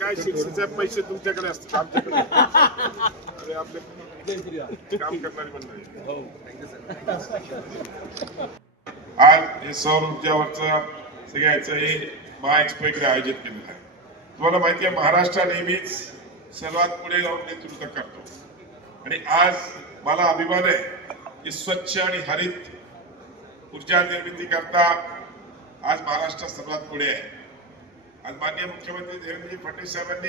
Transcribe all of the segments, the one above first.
काय शिक्षेचे पैसे तुमच्याकडे असतात आमच्याकडे. अरे आपले काम करणारी मंडळी. आज हे सौर ऊर्जावरचं सगळ्याचं हे महा एक्सपो इकडे आयोजित केलेलं आहे. तुम्हाला माहिती आहे महाराष्ट्र नेहमीच सर्वात पुढे जाऊन नेतृत्व करतो. आणि आज मला अभिमान आहे की स्वच्छ आणि हरित ऊर्जा निर्मिती करता आज महाराष्ट्र सर्वात पुढे आहे. आज माननीय मुख्यमंत्री देवेंद्रजी फडणवीस साहेबांनी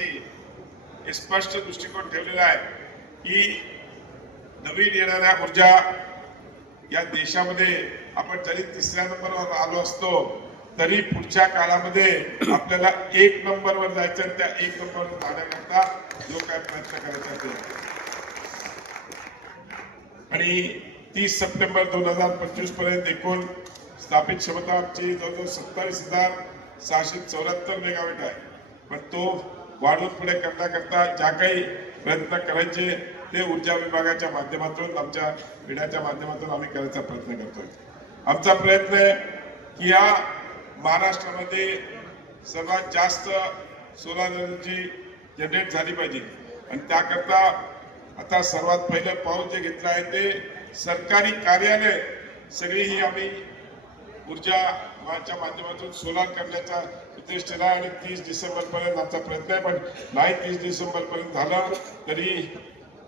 हे स्पष्ट दृष्टिकोन ठेवलेला आहे की नवीन येणाऱ्या ऊर्जा या देशामध्ये आपण जरी तिसऱ्या नंबरवर आलो असतो तरी पुढच्या काळामध्ये आपल्याला एक नंबरवर जायचं आणि त्या एक नंबरवर जाण्याकरता जो काय प्रयत्न करायचा ते. आणि तीस सप्टेंबर दोन हजार पंचवीसपर्यंत एकूण स्थापित क्षमता आमची जवळजवळ सत्तावीस हजार सहाशे चौऱ्याहत्तर मेगावेट आहे. पण तो वाढून पुढे करण्याकरता ज्या काही प्रयत्न करायचे ते ऊर्जा विभागाच्या माध्यमातून आमच्या पिढ्याच्या माध्यमातून आम्ही करायचा प्रयत्न करतोय. आमचा प्रयत्न आहे की या महाराष्ट्रामध्ये सर्वात जास्त सोलार एनर्जी जनरेट झाली पाहिजे. आणि त्याकरता आता सर्वात पहिलं पाऊल जे घेतलं आहे ते सरकारी कार्यालय सगळी ही आम्ही ऊर्जाच्या माध्यमातून सोलार करण्याचा उद्देश ठेवला आणि तीस डिसेंबर पर्यंत आमचा प्रयत्न आहे पण नाही तीस डिसेंबर पर्यंत झालं तरी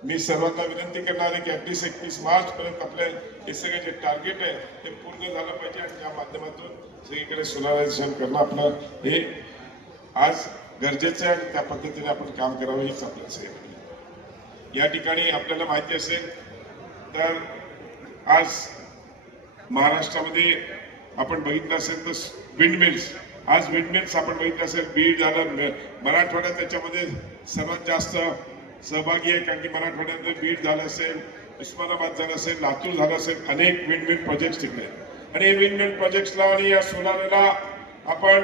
मी सर्वांना विनंती करणार आहे की ऍटलीस्ट एकतीस मार्च पर्यंत आपले हे सगळे जे टार्गेट आहे ते पूर्ण झालं पाहिजे आणि त्या माध्यमातून सगळीकडे सोलारायझेशन करणं आपलं हे आज गरजेचं आहे आणि त्या पद्धतीने आपण काम करावं हीच आपल्या सगळी या ठिकाणी आपल्याला माहिती असेल तर आज महाराष्ट्रामध्ये आपण बघितलं असेल तर विंडमिल्स आज विंडमिल्स आपण बघितलं असेल बीड झालं मराठवाड्यात त्याच्यामध्ये सर्वात जास्त सहभागी आहे कारण की मराठवाड्यामध्ये बीड झालं असेल उस्मानाबाद झालं असेल लातूर झालं असेल अनेक विंडमिल प्रोजेक्ट्स तिकडे आहेत. आणि विंडमिल प्रोजेक्ट्सला आणि या सोलारला आपण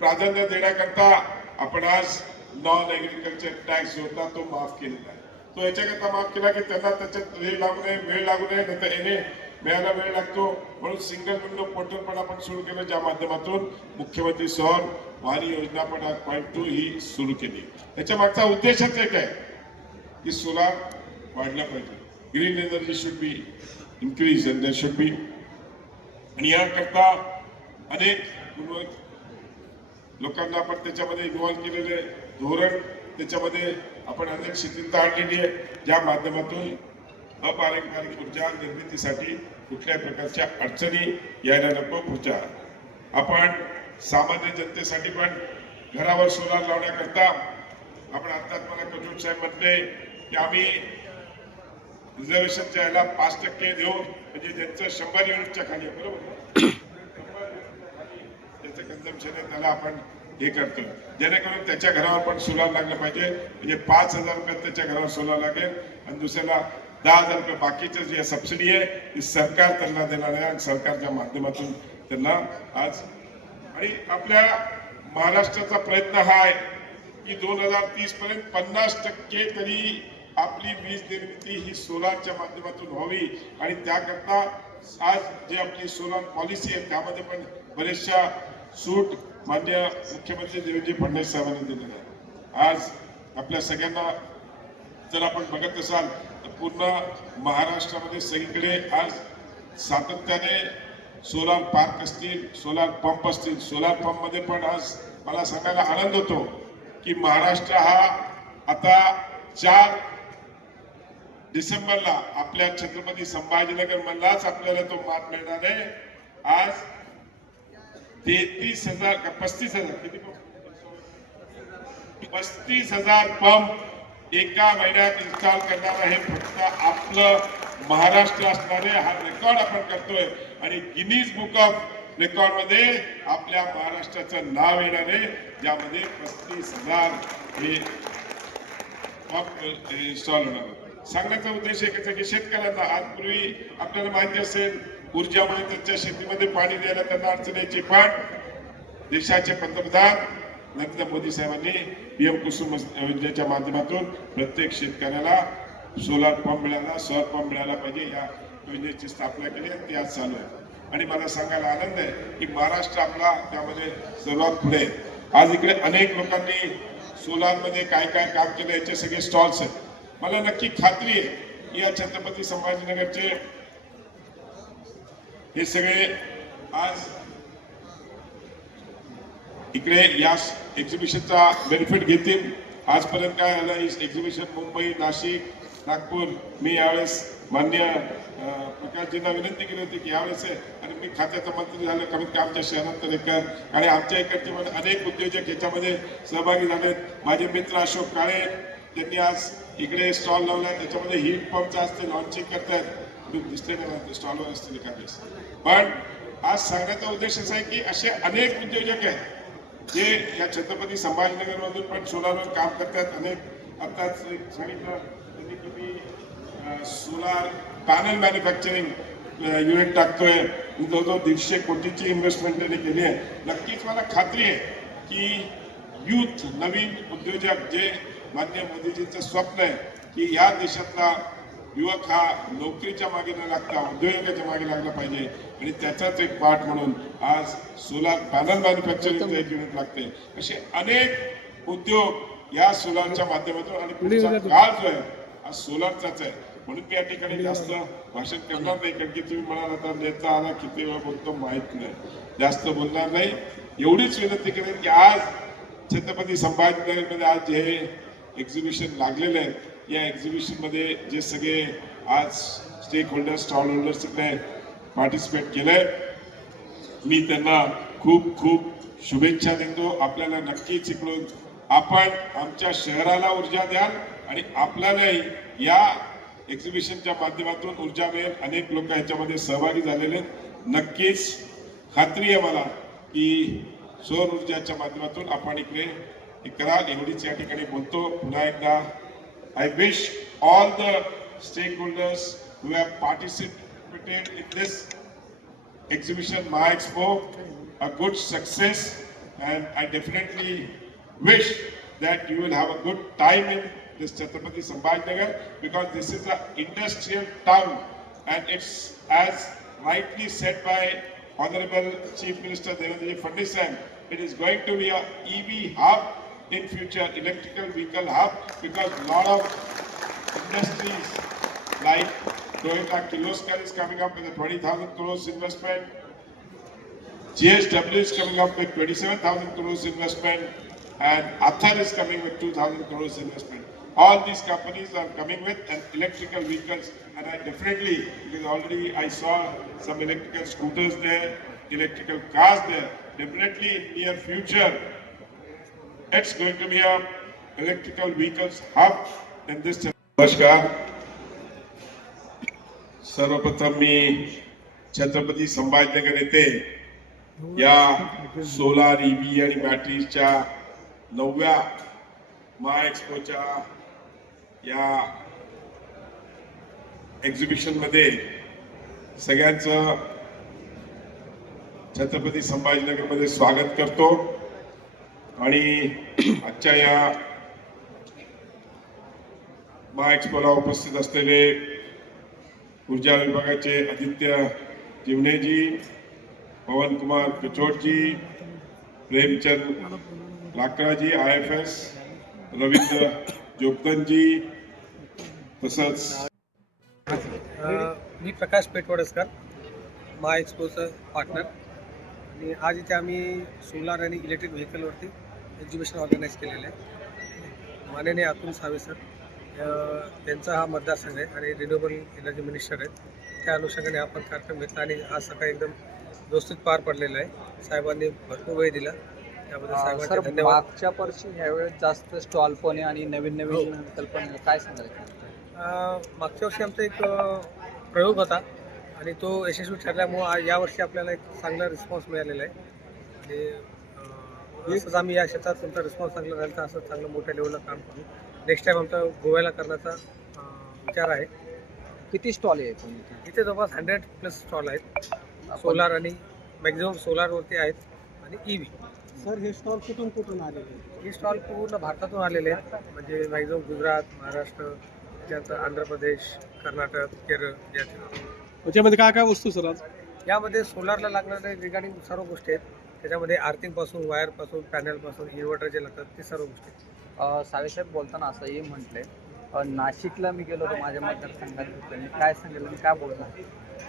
प्राधान्य देण्याकरता आपण आज नॉन ॲग्रिकल्चर टॅक्स जो होता तो माफ केलेला आहे तो याच्याकरता माफ केला की त्यांना त्याच्यात वेळ लागू नये वेळ लागू नये नंतर एने मिळायला वेळ लागतो. म्हणून सिंगल विंडो पोर्टल पण आपण सुरू केलं ज्या माध्यमातून मुख्यमंत्री सौर वारी योजना पण आज पॉईंट टू ही सुरू केली. त्याच्या मागचा उद्देशच एक आहे की सोलार वाढला पाहिजे. Green energy should be increase energy should be आणि याकरता अनेक लोकांना आपण त्याच्यामध्ये इन्व्हॉल्व्ह केलेले धोरण त्याच्यामध्ये आपण अनेक शिथिलता आणलेली आहे ज्या माध्यमातून अपारंपरिक ऊर्जा निर्मितीसाठी कुठल्याही प्रकारच्या अडचणी यायला नको पुढच्या. आपण सामान्य जनतेसाठी पण घरावर सोलार लावण्याकरता आपण आत्ताच मला कजूर साहेब म्हटले की आम्ही रिझर्वेशनच्या याला पाच टक्के देऊ म्हणजे त्यांचं शंभर युनिटच्या खाली आहे बरोबर? त्याचं कन्झम्पशन आहे त्याला आपण हे करतो जेणेकरून त्याच्या घरावर पण सोलार लागलं पाहिजे. म्हणजे पाच हजार रुपयात त्याच्या घरावर सोलार लागेल. आणि दुसऱ्याला दहा हजार रुपये बाकीचं जे सबसिडी आहे ती सरकार त्यांना देणार आहे आणि सरकारच्या माध्यमातून त्यांना आज आणि आपल्या महाराष्ट्राचा प्रयत्न हा आहे की दोन हजार तीस पर्यंत पन्नास टक्के तरी आपली वीज निर्मिती ही सोलारच्या माध्यमातून व्हावी. आणि त्याकरता आज जे आपली सोलार पॉलिसी आहे त्यामध्ये पण बरेचशा सूट मान्य मुख्यमंत्री देवेंद्र फडणवीस साहेबांनी दिलेल्या आहे आज आपल्या सगळ्यांना जर आपण बघत असाल पूर्ण महाराष्ट्रामध्ये सगळीकडे आज सातत्याने सोलार पार्क असतील सोलार पंप असतील. सोलार पंपमध्ये पण आज मला सांगायला आनंद होतो की महाराष्ट्र हा आता चार डिसेंबरला आपल्या छत्रपती संभाजीनगर मधलाच आपल्याला तो मान मिळणार आहे. आज तेहतीस हजार का पस्तीस हजार किती पस्तीस हजार पंप एका महिन्यात इन्स्टॉल करणार हे फक्त आपलं महाराष्ट्र असणारे हा रेकॉर्ड आपण करतोय. आणि गिनीज बुक ऑफ रेकॉर्डमध्ये आपल्या महाराष्ट्राचं नाव येणार आहे. ज्यामध्ये पस्तीस हजार हे इन्स्टॉल होणार सांगण्याचा उद्देश एकच आहे की शेतकऱ्यांना आज पूर्वी आपल्याला माहिती असेल ऊर्जामुळे त्यांच्या शेतीमध्ये पाणी द्यायला त्यांना अडचण यायची पण देशाचे पंतप्रधान नरेंद्र मोदी साहेबांनी पीएम कुसुम योजनेच्या माध्यमातून प्रत्येक शेतकऱ्याला सोलार पंप मिळाला सौर पंप मिळाला पाहिजे या योजनेची स्थापना केली आणि ती आज चालू आहे. आणि मला सांगायला आनंद आहे की महाराष्ट्र आपला त्यामध्ये सर्वात पुढे आज इकडे अनेक लोकांनी सोलारमध्ये काय काय काम केलं याचे सगळे स्टॉल्स आहेत. मला नक्की खात्री आहे की या छत्रपती संभाजीनगरचे हे सगळे आज इकडे या एक्झिबिशनचा बेनिफिट घेतील. आजपर्यंत काय झालं एक्झिबिशन मुंबई नाशिक नागपूर मी यावेळेस मान्य प्रकाशजींना विनंती केली होती की यावेळेस आहे आणि मी खात्याचा मंत्री झालो कमीत कमी आमच्या शहरात तर आणि आमच्या इकडचे पण अनेक उद्योजक याच्यामध्ये सहभागी झालेत. माझे मित्र अशोक काळे त्यांनी आज इकडे स्टॉल लावला त्याच्यामध्ये हीट पंपचा असते लॉन्चिंग करतायत. दिसते दिसले नाही स्टॉलवर असतील एखाद्या पण आज सांगण्याचा उद्देश असा आहे की असे अनेक उद्योजक आहेत जे या छत्रपती संभाजीनगर मधून पण सोलारवर काम करतात अनेक आताच सांगितलं त्यांनी सोलार पॅनल मॅन्युफॅक्चरिंग युनिट टाकतोय. जवळजवळ दीडशे कोटीची इन्व्हेस्टमेंट त्यांनी केली आहे. नक्कीच मला खात्री आहे की युथ नवीन उद्योजक जे मान्य मोदीजींचं स्वप्न आहे की या देशातला युवक हा नोकरीच्या मागे न लागता उद्योजकाच्या मागे लागला पाहिजे. आणि त्याचाच एक पार्ट म्हणून आज सोलार पॅनल मॅन्युफॅक्चरिंगचं एक युनिट लागते. असे अनेक उद्योग या सोलारच्या माध्यमातून आणि पुढचा काळ जो आहे हा सोलारचाच आहे. म्हणून मी या ठिकाणी जास्त भाषण करणार नाही कारण की तुम्ही म्हणाल आता नेता आला किती वेळा बोलतो माहीत नाही. जास्त बोलणार नाही. एवढीच विनंती करेन की आज छत्रपती संभाजीनगरमध्ये आज जे एक्झिबिशन लागलेले आहेत या एक्झिबिशनमध्ये जे सगळे आज स्टेक होल्डर स्टॉल होल्डर सगळे पार्टिसिपेट केलंय मी त्यांना खूप खूप शुभेच्छा देतो. आपल्याला नक्कीच इकडून आपण आमच्या शहराला ऊर्जा द्याल आणि आपल्यालाही या एक्झिबिशनच्या माध्यमातून ऊर्जा मिळेल. अनेक लोक याच्यामध्ये सहभागी झालेले आहेत. नक्कीच खात्री आहे मला की सौर ऊर्जाच्या माध्यमातून आपण इकडे हे कराल एवढीच या ठिकाणी बोलतो. पुन्हा एकदा I wish all the stakeholders who have participated in this exhibition, My Expo, a good success. And I definitely wish that you will have a good time in this Chhatrapati Sambhajnagar because this is an industrial town and it's as rightly said by Honorable Chief Minister Devendra Fadnisam, it is going to be an EV hub in future, electrical vehicle hub because a lot of industries like Toyota Kirloskar is coming up with a 20,000 crores investment. GSW is coming up with 27,000 crores investment and Athar is coming with 2,000 crores investment. All these companies are coming with an electrical vehicles and I definitely, because already I saw some electrical scooters there, electrical cars there, definitely in near future, it's going to be a electrical vehicles hub in this. नमस्कार सर्वप्रथम मी छत्रपती संभाजीनगर येथे या solar EV आणि बॅटरीच्या नवव्या महा एक्सपोच्या या एक्झिबिशनमध्ये सगळ्यांचं छत्रपती संभाजीनगरमध्ये स्वागत करतो आणि आजच्या या महा एक्सपोला उपस्थित असलेले ऊर्जा विभागाचे आदित्य जिवणेजी पवनकुमार पिचोडजी प्रेमचंद लाकडाजी आय एफ एस रवींद्र जोगदनजी तसंच मी प्रकाश पेटवडसकर महा एक्सपोचं पार्टनर आणि आज इथे आम्ही सोलार आणि इलेक्ट्रिक व्हेकलवरती एक्झिबिशन ऑर्गनाईज केलेलं आहे. माननीय अतुल सावे सर त्यांचा हा मतदारसंघ आहे आणि रिन्युएबल एनर्जी मिनिस्टर आहेत. त्या अनुषंगाने आपण कार्यक्रम घेतला आणि आज सकाळी एकदम व्यवस्थित पार पडलेला आहे. साहेबांनी भरपूर वेळ दिला. त्याबद्दल सर साहेबांचे धन्यवाद. मागच्या वर्षी ह्यावेळेस जास्त स्टॉल पण आणि नवीन नवीन कल्पना काय सांगायचं अ, मागच्या वर्षी आमचा एक प्रयोग होता आणि तो यशस्वी ठरल्यामुळं यावर्षी आपल्याला एक चांगला रिस्पॉन्स मिळालेला आहे. आणि अ, असंच आम्ही या क्षेत्रात तुमचा रिस्पॉन्स चांगला राहील तर असं चांगलं मोठ्या लेवलला काम करू. नेक्स्ट टाइम आमचा गोव्याला करण्याचा विचार आहे. किती स्टॉल आहे? इथे? जवळपास हंड्रेड प्लस स्टॉल आहेत. सोलार आणि मॅक्झिमम सोलारवरती आहेत आणि ई व्ही सर हे स्टॉल कुठून कुठून आलेले हे स्टॉल पूर्ण भारतातून आलेले आहेत. म्हणजे मॅक्झिमम गुजरात महाराष्ट्र त्यानंतर आंध्र प्रदेश कर्नाटक केरळ या ठिकाणी. त्याच्यामध्ये काय काय वस्तू सर आज? यामध्ये सोलारला लागणारे रिगार्डिंग सर्व गोष्टी आहेत. त्याच्यामध्ये आर्थिंगपासून वायरपासून पॅनलपासून इन्व्हर्टर जे लागतात ते सर्व गोष्टी. साहेबसाहेब बोलताना असंही म्हटलंय अ, नाशिकला मी गेलो होतो माझ्या मतदारसंघात त्यांनी काय सांगितलं मी काय बोलणार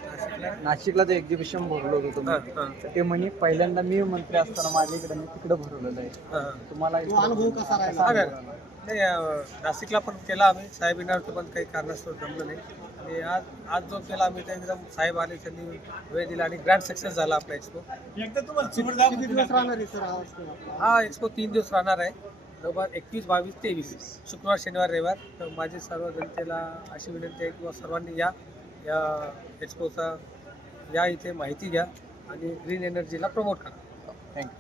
नाशिकला? नाशिकला ते एक्झिबिशन भरलो होतो तुम्ही तर ते म्हणे पहिल्यांदा मी मंत्री असताना माझ्या इकडे मी तिकडे भरवलेलं आहे. तुम्हाला अनुभव कसा नाही नाशिकला पण केला आम्ही. साहेब येणार पण काही कारणास्तव जमलं नाही. आणि आज आज जो केला आम्ही ते एकदम साहेब आले त्यांनी वेळ दिला आणि ग्रँड सक्सेस झाला आपला एक्सपो किती दिवस राहणार आहे सर हा वस्तू आपला? हा एक्सपो तीन दिवस राहणार आहे. जवळपास एकवीस बावीस तेवीस. शुक्रवार शनिवार रविवार. तर माझी सर्व जनतेला अशी विनंती आहे किंवा सर्वांनी या या एक्सपोचा या इथे माहिती घ्या आणि ग्रीन एनर्जीला प्रमोट करा. Thank you